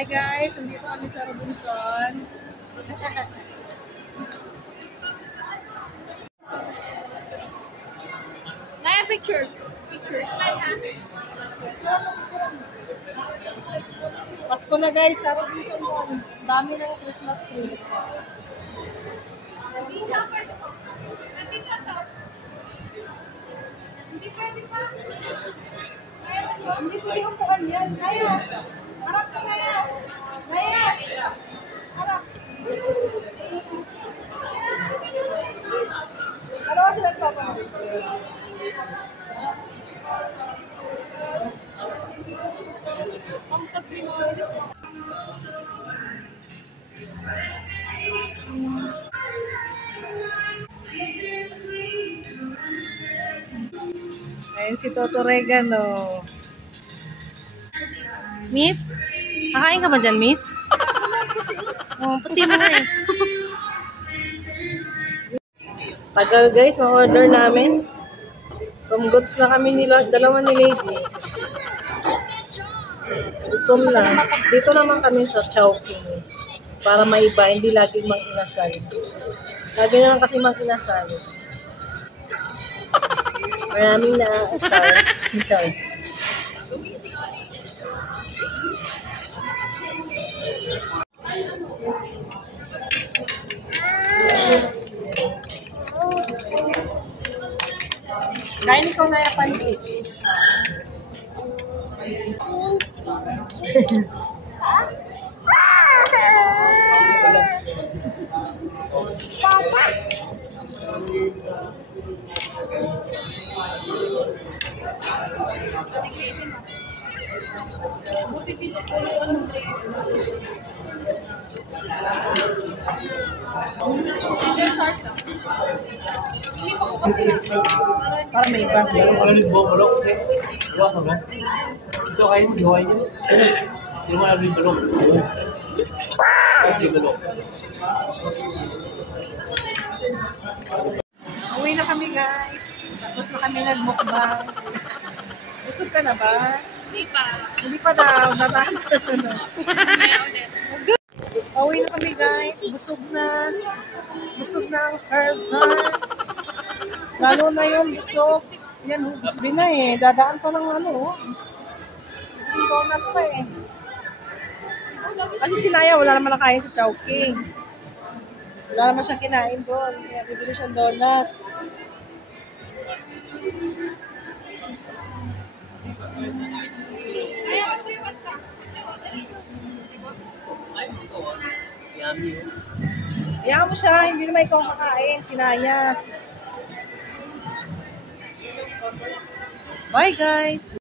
Hi guys, nandito kami sa Robinson. Naya picture. Picture. Pasko na guys sa Robinson Mall. Dami ng Christmas tree. Hindi pwede pa. Hindi pwede upuan yan. Kaya. Harap ka kaya. Kaya. Harap. Ano ba sila nagpapanood? Ang pag-reward. Ayun si Toto Regan, oh. Miss? Kakain ka ba dyan, Miss? Oh, pati mo eh. Tagal guys, ma-order namin. From goods na kami nila, dalawa ni Lady. Gutom na. Dito naman kami sa Chowking. Para maiba, hindi laging mang-inasal. Lagi na lang kasi mang-inasal. Maraming na-asal. Chow. Kain ikaw na yung pansit. Para may iba. Kalau di bawah belok, luas apa? Itu kain dua ini, cuma ada di belok, di belok. Uwi na kami guys. Tapos na kami nagmukbang. Busog ka na ba? Hindi pa. Hindi pa daw. Natahanap ka na. Kaya ulit. Uwi na kami guys. Busog na. Busog na ang person. Lalo na yung busog. Yan, busog na eh. Dadaan pa ng ano. Yung donut pa eh. Kasi si Naya wala naman nakain sa Chowking. Wala naman siyang kinain doon. Kaya bibili siyang donut. Kaya magtuyuan ka. Hayaan mo siya. Hindi naman ikaw kakain. Si Naya. Bye guys!